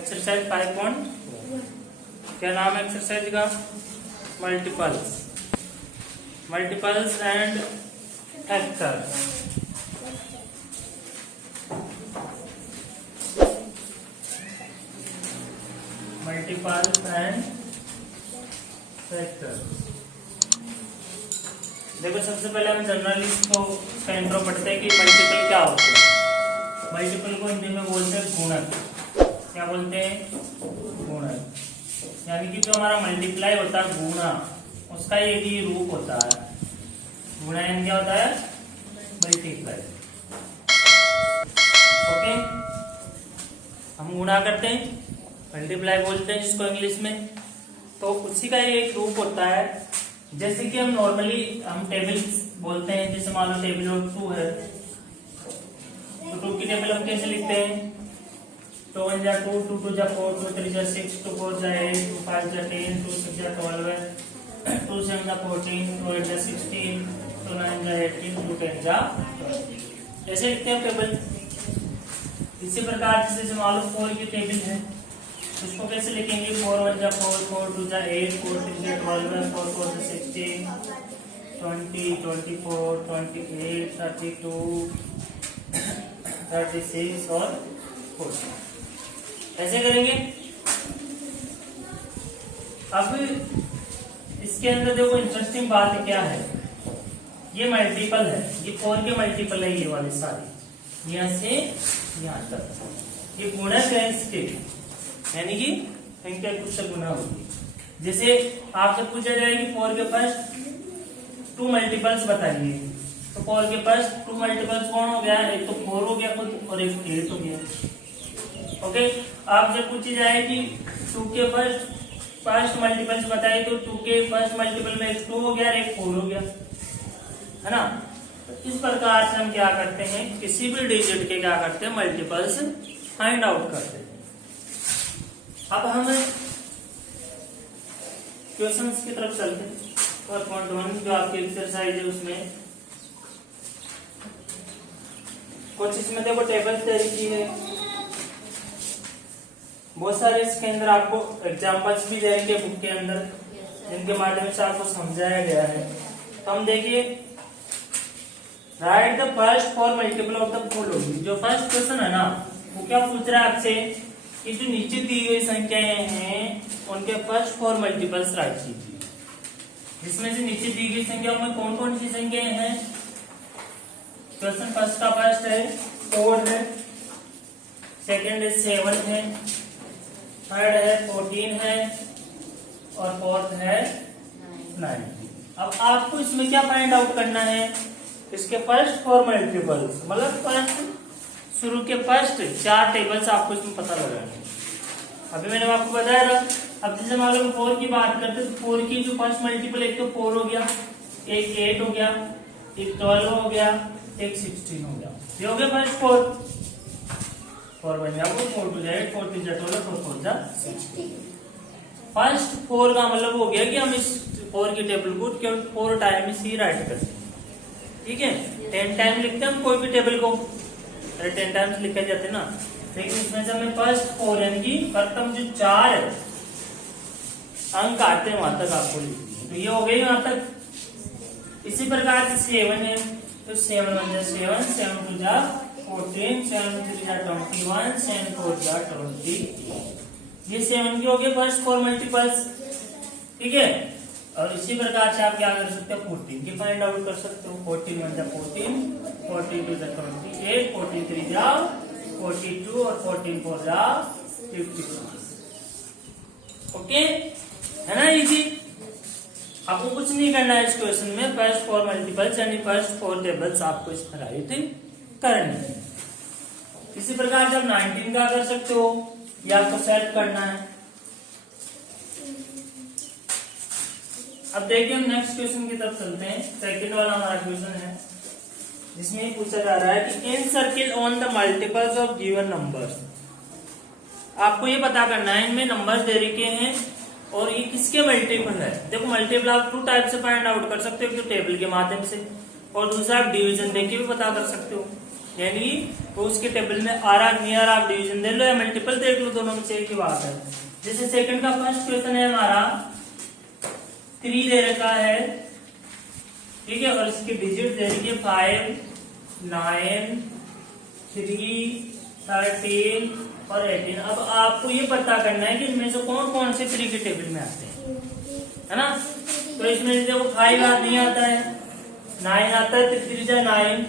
Exercise 5.1 क्या नाम है एक्सरसाइज का? Multiples and factors. Multiples and factors. देखो सबसे पहले हम जनरली इसको इसका इंट्रो पढ़ते हैं कि मल्टीपल क्या होते हैं। मल्टीपल को हिंदी में बोलते हैं गुणक। क्या बोलते हैं? गुणक। यानी कि जो हमारा मल्टीप्लाई होता है गुणा, उसका एक ही रूप होता है। गुणा यानी क्या होता है? मल्टीप्लाई। ओके, हम गुणा करते हैं, मल्टीप्लाई बोलते हैं जिसको इंग्लिश में। तो उसी का एक रूप होता है। जैसे कि हम नॉर्मली हम टेबल बोलते हैं, जैसे मान लो टेबल ऑफ 2 है, तो 2 की टेबल हम कैसे लिखते हैं? 2 1 जा 2, 2 2 जा 4, 2 3 जा 6, 2 4 जा 8, 2 5 जा 10, 2 6 जा 12, 2 7 जा 14, 2 8 जा 16, 2 9 जा 18, 2 10 जा 12। ऐसे लिखते हैं टेबल। इसी प्रकार से जैसे मान लो 4 की टेबल है, इसको कैसे लिखेंगे? 4 1 जा 4, 4 2 जा 8, 4 3 जा 12, 4 4 जा 16, 20 24 28 32 36 और 40। ऐसे करेंगे। अब इसके अंदर देखो इंटरेस्टिंग बात क्या है, ये मल्टीपल है, ये 4 के मल्टीपल है, ये वाले सारे यहां से यहां तक ये गुणक है इसके, यानी कि संख्या कुछ से गुना होगी। जैसे आपसे पूछा जाए कि 4 के फर्स्ट 2 मल्टीपल्स बताइए, तो 4 के फर्स्ट 2 मल्टीपल्स कौन हो गया? एक तो 4 हो गया खुद और एक 8 हो गया। ओके, आपसे पूछी जाए कि 2 के फर्स्ट मल्टीपल्स बताइए, तो 2 के फर्स्ट मल्टीपल में एक 2 हो गया और एक 4 हो गया, है ना। तो इस प्रकार से हम क्या करते हैं, किसी भी डिजिट के क्या करते हैं? मल्टीपल्स फाइंड आउट करते हैं। अब हम क्वेश्चंस की तरफ चलते हैं। 4.1 जो आपकी एक्सरसाइज है उसमें कुछ इसमें देखो टेबल्स दे रखी है, बहुत सारे इसके अंदर आपको एग्जांपल्स भी दे रखे बुक के अंदर, जिनके माध्यम से आपको समझाया गया है। तो हम देखिए, right the first 4 multiple of the following. जो फर्स्ट क्वेश्चन है ना, वो क्या पूछ रहा है आपसे कि जो नीचे दी गई संख्याएं हैं उनके फर्स्ट 4 मल्टीपल्स राइट कीजिए। जिसमें से नीचे दी गई संख्या में कौन कौन सी संख्याएं हैं? क्वेश्चन फर्स्ट का फर्स्ट है 4 है, सेकंड है 7 है, थर्ड है 14 है और फोर्थ है 9। अब आपको इसमें क्या फाइंड आउट करना है? इसके फर्स्ट 4 मल्टीपल्स, मतलब फर्स्ट शुरू के फर्स्ट 4 टेबल्स आपको इसमें पता लगाना है। अभी मैंने आपको बताया था। अब जैसे मान लो 4 की बात करते हैं, तो 4 की जो फर्स्ट मल्टीपल, एक तो 4 हो गया, एक 8 हो गया, एक 12 हो गया, एक 16 हो गया। ये हो गया फर्स्ट 4 बन गया, 4 2 जा 8, 4 3 जा 12, 4 4 जा 16। फर्स्ट 4 का मतलब हो गया कि हम इस 4 की टेबल को केवल 4 टाइम ही राइट करते हैं। ठीक है, 10 टाइम लिखते हैं हम कोई भी टेबल को, 10 टाइम्स लिखे जाते हैं ना। लेकिन इसमें से हमें फर्स्ट 4 यानी कि प्रथम जो 4 अंक आते हैं वहां तक आपको लिखना। तो ये हो गई वहां तक। इसी प्रकार से 7 है, तो 7 1 जा 7, 7 2 जा 14, 7 3 जा 21, 7 4 जा 20। ये 7 की हो गई फर्स्ट 4 मल्टीपल्स। ठीक है, और इसी प्रकार से आप क्या कर सकते हो? 14 की फाइंड आउट कर सकते हो। 14 1 जा 14, 14 2 जा 28, 14 3 जा 42 और 14 4 जा 56। ओके, है ना इजी। आपको कुछ नहीं करना है इस क्वेश्चन में, फर्स्ट 4 मल्टीपल्स यानी फर्स्ट 4 टेबल्स आपको इसमें राइट करनी है। इसी प्रकार जब 19 का कर सकते हो, ये आपको सेट करना है। अब देखिए हम नेक्स्ट क्वेश्चन की तरफ चलते हैं। सेकंड वाला हमारा क्वेश्चन है, जिसमें पूछा जा रहा है कि इन circle on the multiples of given numbers. आपको ये पता करना है, इनमें नंबर्स दे रखे हैं और ये किसके मल्टीपल है। देखो मल्टीपल आप 2 टाइप से फाइंड आउट कर सकते हो, टेबल के माध्यम से, और दूसरा आप डिवीजन देके भी पता कर सकते हो। यानी तो उसके टेबल में आ रहा नियर आप डिवीजन दे लो या मल्टीपल देख लो, दोनों में से एक ही बात है। जैसे सेकंड का फर्स्ट क्वेश्चन है हमारा 3 दे रखा है, ठीक है, और इसकी डिजिट दे रही है 5, 9, 3, 13 और 18। अब आपको ये पता करना है कि इनमें से कौन कौन से 3 के टेबल में आते हैं, है ना। तो इसमें देखो 5 नहीं आता है, 9 आता है, 3 जा 9,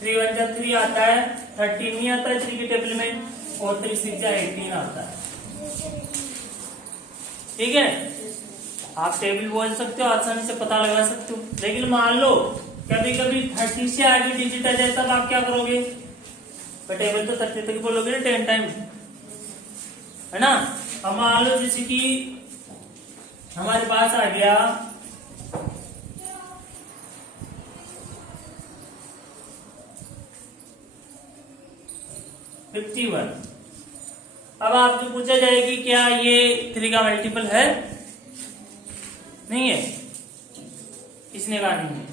3 1 जा 3 आता है, 13 नहीं आता है 3 के टेबल में, और 3 6 जा 18 आता है, ठीक है। आप टेबल बोल सकते हो, आसानी से पता लगा सकते हो। लेकिन मान लो कभी कभी 30 से आगे डिजिट आ जाए, तब आप क्या करोगे, टेबल तो 30 तक बोलोगे ना 10 टाइम, है ना। अब मान लो जैसे कि हमारे पास आ गया 51। अब आपसे पूछा जाए कि क्या ये 3 का मल्टीपल है, नहीं है, किसने कहा नहीं है।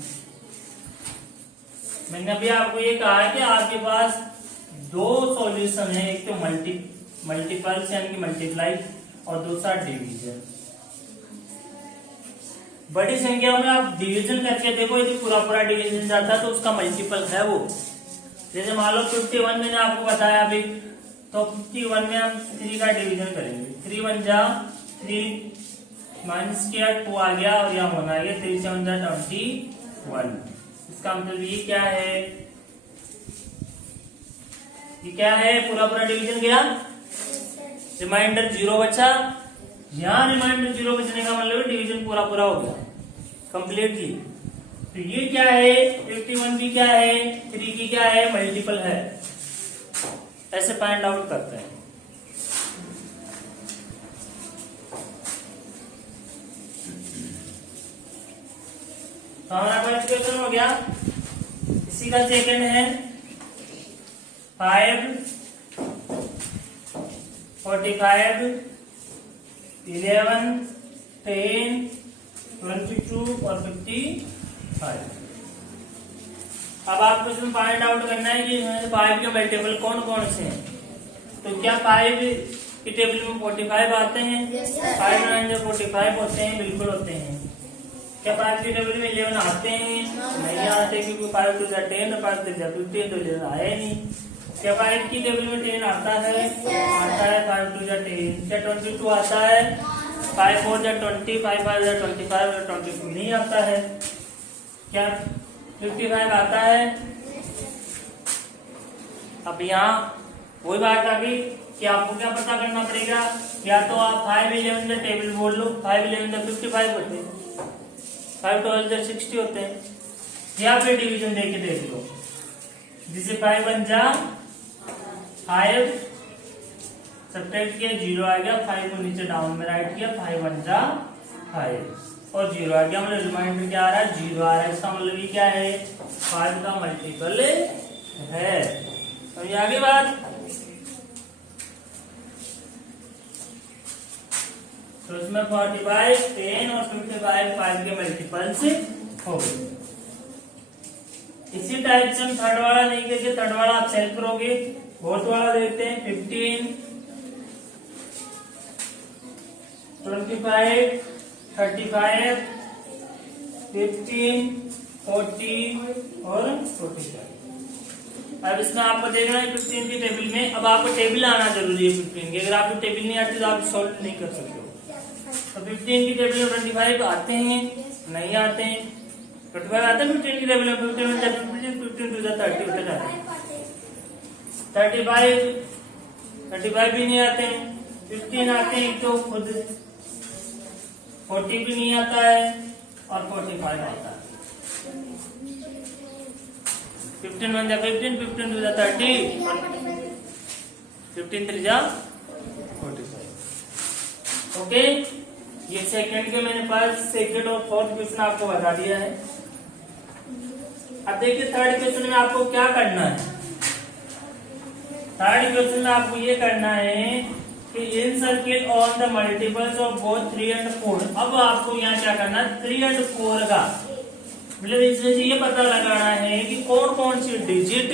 मैंने अभी आपको ये कहा है कि आपके पास 2 सॉल्यूशन है, एक तो मल्टीपल्स यानी कि मल्टीप्लाई, और दूसरा डिवीजन। बड़ी संख्या में आप डिवीजन करके देखो, यदि पूरा पूरा डिवीजन जाता है तो उसका मल्टीपल है वो। जैसे मान लो 51 मैंने आपको बताया अभी, तो 51 में हम 3 का डिवीजन करेंगे। 3 1 जा 3 माइनस किया 2 आ गया, और यहाँ होना है 3 7 जा 21। इसका मतलब ये क्या है, ये क्या है, पूरा पूरा डिवीजन गया, रिमाइंडर 0 बचा। यहाँ रिमाइंडर 0 बचने का मतलब डिवीजन पूरा पूरा हो गया कंप्लीटली। तो ये क्या है, 51 भी क्या है, 3 की क्या है, मल्टीपल है। ऐसे फाइंड आउट करते हैं। तो हमारा फर्स्ट क्वेश्चन हो गया। इसी का सेकंड है 5, 45, 11, 10, 22 और 55। अब आपको इसमें फाइंड आउट करना है कि इसमें से 5 के मल्टीपल कौन कौन से हैं। तो क्या 5 के टेबल में 45 आते हैं? 5 9 जो 45 होते हैं, बिल्कुल होते हैं। क्या 5 के टेबल में 11 आते हैं? नहीं आते, क्योंकि 5 2 10 और 5 3 15, तो 11 आए नहीं। क्या 5 की टेबल में 10 आता है? आता है। 5 2 10। क्या 22 आता है? 5 4 20, 5 5 25 और 22 नहीं आता है। क्या 55 आता है? अब यहाँ वही बात आ गई कि आपको क्या पता करना पड़ेगा, या तो आप 5 11 का टेबल बोल लो, 5 11 का 55 होते हैं, 5 12 का 60 होते हैं, या फिर डिवीजन देके देख लो। जिसे 5 1 जा 5, सब्ट्रैक्ट किया 0 आ गया, 5 को नीचे डाउन में राइट किया, 5 1 जा 5 और 0 आ गया। मतलब रिमाइंडर क्या आ रहा है? 0 आ रहा है। इसका मतलब ये क्या है? 5 का मल्टीपल है। तो ये आगे बात, तो इसमें 45 10 और 55 5 के मल्टीपल से हो गए। इसी टाइप से हम थर्ड वाला नहीं करके, थर्ड वाला आप सेल्फ करोगे। फोर्थ वाला देखते हैं 15 25 35 15 40 और 45। अब इसमें आपको देखना है 15 की टेबल में। अब आपको टेबल आना जरूरी है 15 की। अगर आपको टेबल नहीं आती तो आप सॉल्व नहीं कर सकते हो। तो 15 की टेबल में 25 आते हैं, नहीं आते हैं। 25 आते हैं 15 की टेबल में, 15 2 30 होते जाते हैं। 35 भी नहीं आते हैं। 15 आते हैं तो खुद, 40 भी नहीं आता है और 45 आता है। 15 1 जा 15, 15 2 जा 30, 15 3 जा 45। ओके, ये सेकंड के मैंने पास सेकंड और फोर्थ क्वेश्चन आपको बता दिया है। अब देखिए थर्ड क्वेश्चन में आपको क्या करना है। थर्ड क्वेश्चन में आपको ये करना है कि इन circle on the multiples of both 3 and 4। अब आपको यहाँ क्या करना है, 3 and 4 का मतलब इसमें ये पता लगाना है कि कौन कौन सी डिजिट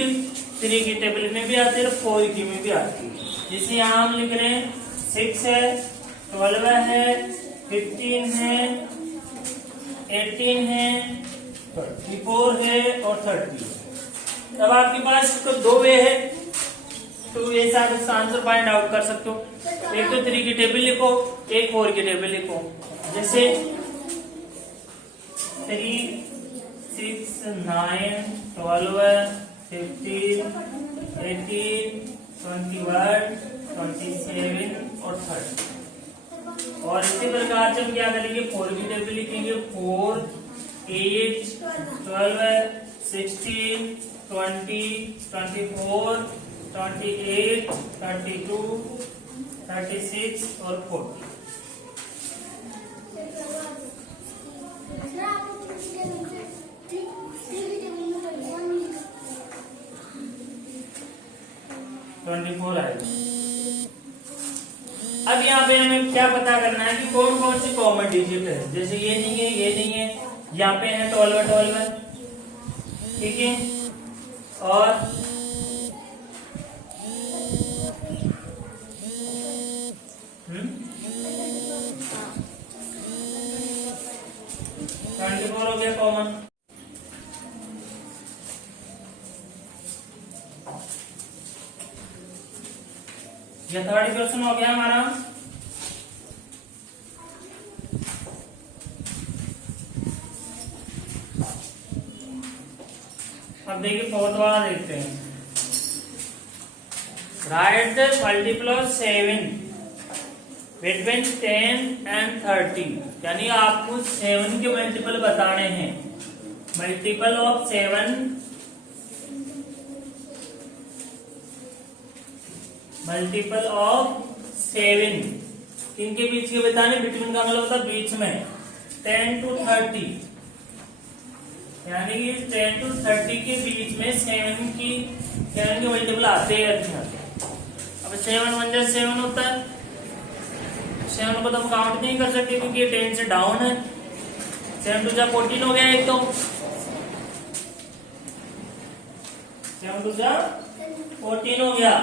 3 की टेबल में भी आती है और 4 की में भी आती है। जैसे यहाँ हम लिख रहे हैं 6 है, 12 है, 15 है, 18 है, 24 है और 30 है। अब आपके पास तो 2 वे है, तो ये साथ उसका आंसर फाइंड आउट कर सकते हो। एक तो 3 की टेबल लिखो, एक 4 की टेबल लिखो। जैसे 3, 6, 9, 12, 15, 18, 21, 27 और 30। और इसी प्रकार से हम क्या करेंगे, 4 की टेबल लिखेंगे। 4, 8, 12, 16, 20, 24, 28, 32, 36 और 40। आएगा। अब यहाँ पे हमें क्या पता करना है कि कौन कौन सी कॉमन डिजिट है। जैसे ये नहीं है, ये नहीं है, यहाँ पे है 12, ठीक है। और हो गया कॉमन। ये थर्ड क्वेश्चन हो गया हमारा। अब देखिए फोर्थ वाला देखते हैं। Right the multiple of 7 between 10 and 30। यानी आपको 7 के मल्टीपल बताने हैं। मल्टीपल ऑफ 7, मल्टीपल ऑफ 7 किनके बीच के बताने। बिटवीन का मतलब होता है बीच में। 10 to 30 यानी कि 10 to 30 के बीच में 7 के मल्टीपल आते हैं। अब 7 1 जा 7 होता है। 7 को तो हम काउंट नहीं कर सकते क्योंकि ये 10 से डाउन है। 7 2 जा 14 हो गया एक तो। 7 2 जा 14 हो गया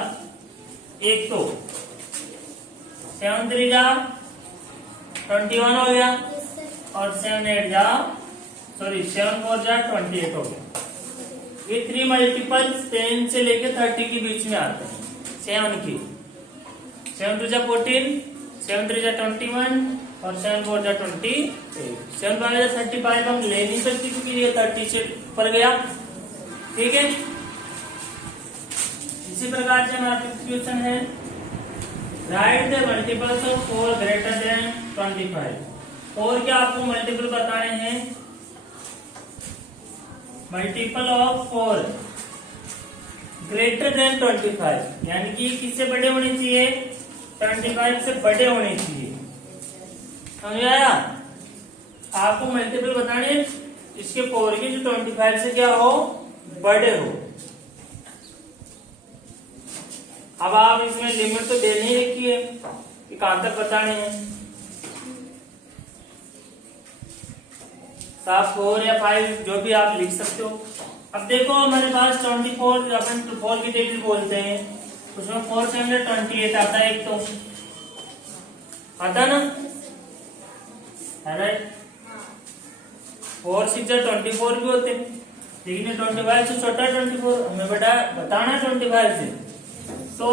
एक तो। 7 3 जा 21 हो गया और 7 4 जा 28 हो गया। ये 3 मल्टीपल्स 10 से लेकर 30 के बीच में आते हैं 7 की। 7 2 जा 14, 7 3 जा 21 और 7 4 जा 28। 7 5 जा 35 हम ले नहीं सकते क्योंकि ये 30 से ऊपर गया, ठीक है। इसी प्रकार से हमारा क्वेश्चन है right the multiples of 4 greater than 25। 4 के आपको मल्टीपल बताने हैं। मल्टीपल ऑफ 4 ग्रेटर देन 25 यानी कि किससे बड़े होने चाहिए, 25 से बड़े होने चाहिए। समझ आया। आपको मल्टीपल बताने इसके 4 के जो 25 से क्या हो, बड़े हो। अब आप इसमें लिमिट तो दे नहीं रखी है कि कहां तक बताने हैं। तो आप 4 या 5 जो भी आप लिख सकते हो। अब देखो हमारे पास 24 अपन 4 की टेबल बोलते हैं, उसमें 4 से हमने 28 आता है एक तो आता ना, राइट। 4 6 जा 24 भी होते हैं, लेकिन 25 से छोटा 24 हमें बताना 25 से। तो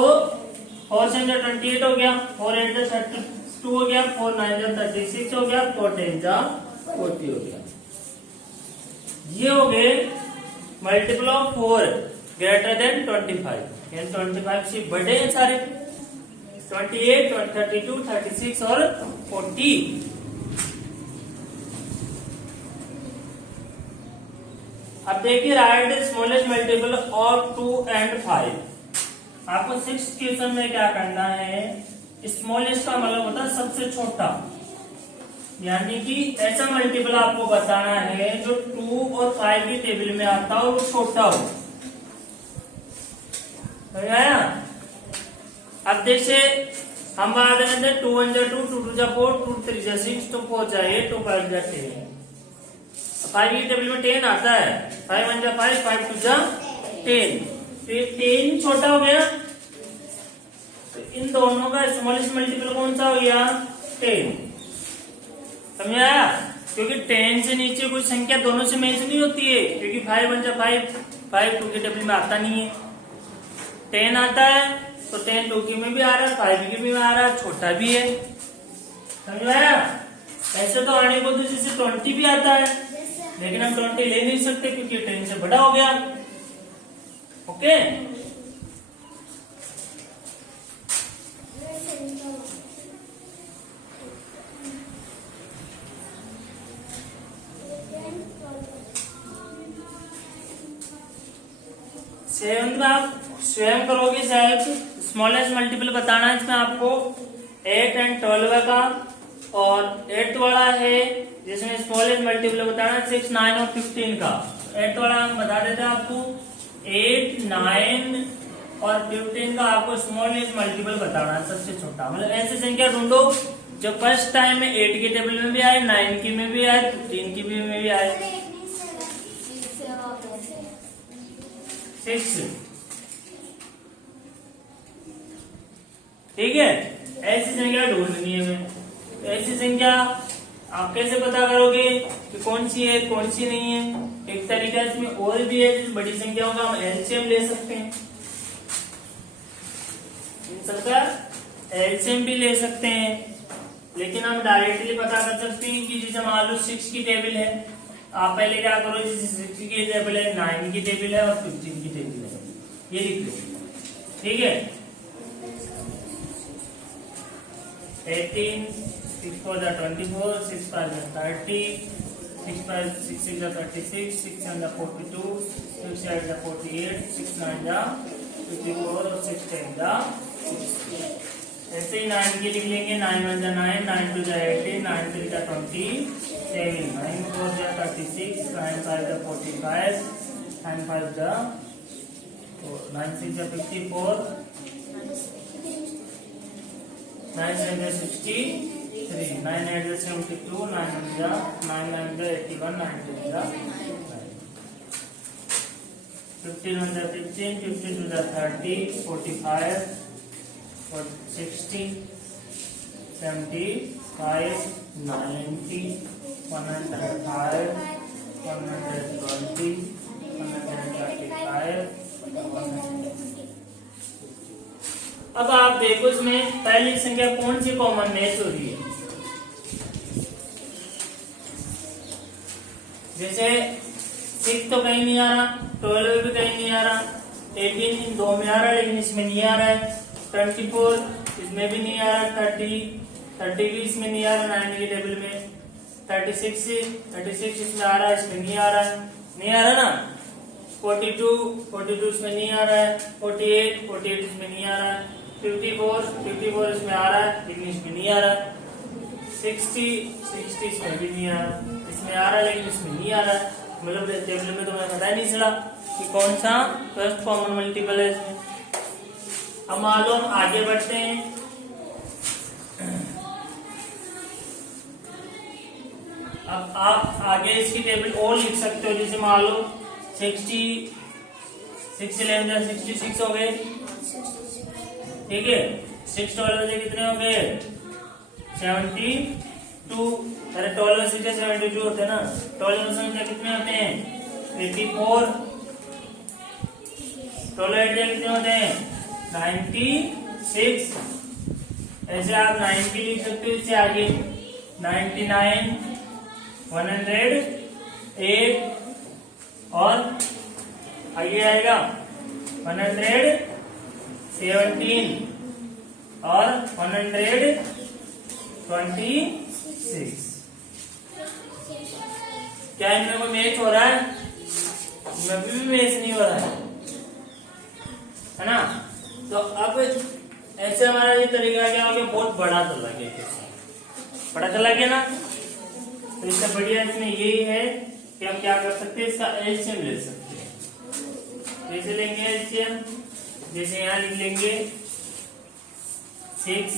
4 से 28 हो गया, 4 8 जा 32 हो गया, 4 9 जा 36 हो गया, 4 10 जा 40 हो गया। ये हो गए मल्टीपल ऑफ 4 ग्रेटर देन 25 यानी 25 से बड़े हैं सारे। 28 32 36 और 40। अब देखिए right the smallest multiple of 2 and 5। आपको 6th क्वेश्चन में क्या करना है, स्मॉलेस्ट का मतलब होता है सबसे छोटा, यानी कि ऐसा मल्टीपल आपको बताना है जो 2 और 5 की टेबल में आता हो और वो छोटा हो। समझ आया। अब जैसे हम बात करते हैं 2 1 जा 2, 2 2 जा 4, 2 3 जा 6, 2 4 जा 8, 2 5 जा 10। 5 की टेबल में 10 आता है। 5 1 जा 5, 5 2 जा 10। तो ये 10 छोटा हो गया, तो इन दोनों का स्मॉलेस्ट मल्टीपल कौन सा हो गया? 10। समझ आया? क्योंकि 10 से नीचे कोई संख्या दोनों से मैच नहीं होती है, क्योंकि 5 बन जा 5 2 के टेबल में आता नहीं है। 10 आता है तो 10 2 की में भी आ रहा है, 5 की में आ रहा है, छोटा भी है। समझ आया? ऐसे तो आने को तो जैसे 20 भी आता है, लेकिन हम 20 ले नहीं सकते क्योंकि 10 से बड़ा हो गया। ओके, सेवंथ में आप स्वयं करोगे शायद। स्मॉलेस्ट मल्टीपल बताना है इसमें आपको 8 एंड 12 का, और 8 वाला है जिसमें स्मॉलेस्ट मल्टीपल बताना है 6 9 और 15 का। 8 वाला हम बता देते हैं आपको, 8 9 और 15 का आपको स्मॉलेस्ट मल्टीपल बताना है, सबसे छोटा। मतलब ऐसी संख्या ढूंढो जो फर्स्ट टाइम में 8 के टेबल में भी आए, 9 की में भी आए, 15 की में भी आए। 6, ठीक है। ऐसी संख्या ढूंढनी है हमें। ऐसी संख्या आप कैसे पता करोगे कि कौन सी है कौन सी नहीं है? एक तरीका इसमें और भी है, बड़ी संख्याओं का हम एलसीएम ले सकते हैं, इन सबका एलसीएम भी ले सकते हैं। लेकिन हम डायरेक्टली पता कर सकते हैं कि जैसे मान लो 6 की टेबल है, आप पहले क्या करो, जैसे 6 की टेबल है, 9 की टेबल है और 15 की टेबल है, ये लिख लो। ठीक है, 18 6 4 24 6 5 30 6 5 6 6 36 6 7 42 6 8 48 6 9 54 और 6 10 60। ऐसे ही 9 की लिख लेंगे, 9 1 9 9 2 18 9 3 27 9 4 36 9 5 45 9 5 9 6 54 9 7 63 9 8 72 9 9 81 9 15 1 15 15 2 30 45 60 75 90 105 120 135 अब आप देखो इसमें पहली संख्या कौन सी कॉमन मैच हो रही है। जैसे 6 तो कहीं नहीं आ रहा, 12 भी कहीं नहीं आ रहा, 18 इन दो में आ रहा है लेकिन इसमें नहीं आ रहा है, 24 इसमें भी नहीं आ रहा, 30 भी इसमें नहीं आ रहा 9 के टेबल में, 36 इसमें आ रहा है, इसमें नहीं आ रहा है, नहीं आ रहा ना, 42 इसमें नहीं आ रहा है, 48 इसमें नहीं आ रहा है, 54 इसमें आ रहा है लेकिन इसमें नहीं आ रहा है, 60 इसमें भी नहीं आ रहा, इसमें आ रहा है लेकिन इसमें नहीं आ रहा है। मतलब टेबल में तुम्हें पता ही नहीं चला कि कौन सा फर्स्ट कॉमन मल्टीपल है इसमें। अब मान लो हम आगे बढ़ते हैं, अब आप आगे इसकी टेबल और लिख सकते हो। जैसे मान लो 66 हो गए, ठीक है, 6 12 से कितने हो गए 72, अरे 12 से 72 होते हैं ना, 12 संख्या कितने होते हैं 84, 12 कितने होते हैं 96। ऐसे आप 90 लिख सकते हो, इससे आगे 99 108 और आगे आएगा 117 और 126। क्या इनमें कोई मैच हो रहा है? इनमें भी मैच नहीं हो रहा है ना। तो अब ऐसे हमारा ये तरीका क्या हो गया, बहुत बड़ा चला गया, बड़ा चला गया ना। तो इससे बढ़िया इसमें यही है कि हम क्या कर सकते हैं, इसका एलसीएम ले सकते हैं। कैसे लेंगे एलसीएम? जैसे यहाँ लिख लेंगे 6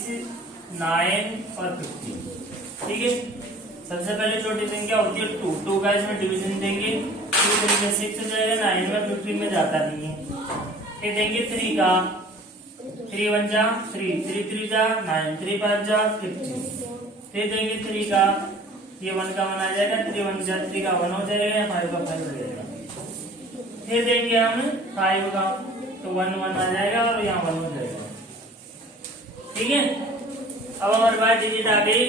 9 और 15, ठीक है। सबसे पहले छोटी संख्या होती है 2 का इसमें डिवीजन देंगे, 2 तरीके 6 हो जाएगा, 9 में 15 में जाता नहीं है, फिर देंगे 3 का, 3 1 जा 3, 3 3 जा 9, 3 5 जा 15। फिर देंगे 3 का, ये 1 का 1 आ जाएगा, 3 1 जा 3 का 1 हो जाएगा, 5 का 5 हो जाएगा। फिर देंगे हम 5 का, तो 1 1 आ जाएगा और यहाँ 1 हो जाएगा। ठीक है, अब हमारे पास डिजिट आ गई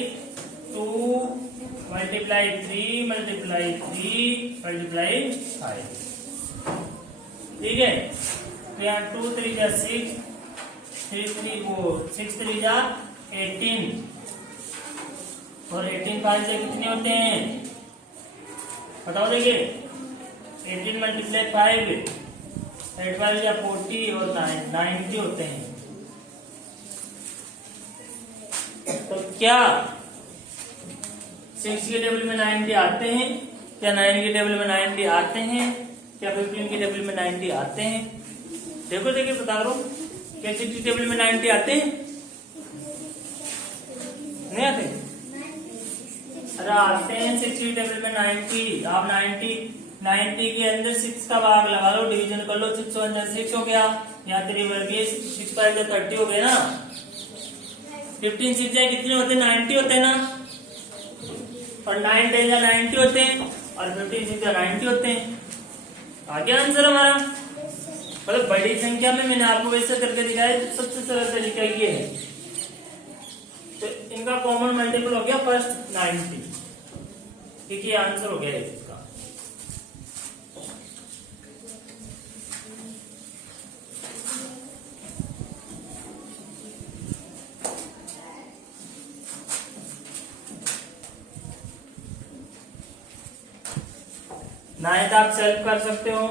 2 मल्टीप्लाई 3 मल्टीप्लाई 3 मल्टीप्लाई 5। ठीक है, तो यहाँ 2 3 जा 6, 3 3 4, 6 3 जा 18 और 18 5 से कितने होते हैं बताओ। देखिए 18 मल्टीप्लाई 5, 8 5 या 40 और 90 होते हैं। तो क्या 6 के टेबल में 90 आते हैं, क्या 9 के टेबल में 90 आते हैं, क्या 15 के टेबल में 90 आते हैं? देखो देखिए बता रहा हूं, क्या 6 के टेबल में 90 आते हैं? नहीं आते? अरे आते हैं 6 के टेबल में 90। आप 90 के अंदर 6 का भाग लगा लो, डिवीजन कर लो, 6 1 6 हो गया, यहाँ 3 वर्गीय 6 5 30 हो गए ना। 15 6 जाए कितने होते हैं? 90 होते हैं ना, और 9 10 90 होते हैं, और 15 6 90 होते हैं। आ गया आंसर हमारा। मतलब बड़ी संख्या में मैंने आपको वैसे करके दिखाया, सबसे सरल तरीका ये है। तो इनका कॉमन मल्टीपल हो गया फर्स्ट 90, क्योंकि ये आंसर हो गया इसका। नाइन्थ आप सेल्फ कर सकते हो।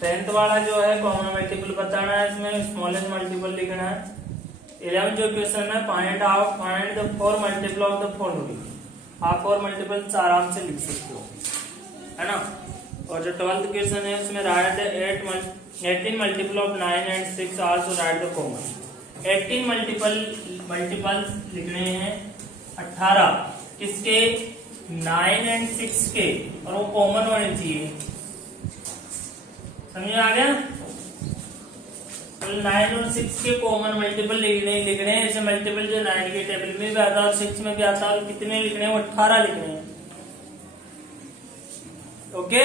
10th वाला जो है कॉमन मल्टीपल बताना है, इसमें स्मॉलेस्ट मल्टीपल लिखना है। 11 जो क्वेश्चन है find the 4 multiple of the following. आप 4 मल्टीपल्स आराम से लिख सकते हो, है ना। और जो 12th क्वेश्चन है उसमें right the 18 multiple of 9 and 6, also right the common. 18 multiples लिखने हैं 18 किसके? 9 एंड 6 के, और वो कॉमन होने चाहिए। समझ में आ गया? तो 9 और 6 के कॉमन मल्टीपल लिखने हैं। ऐसे मल्टीपल जो 9 के टेबल में भी आता है और 6 में भी आता है, और कितने लिखने हैं? वो 18 लिखने हैं। ओके।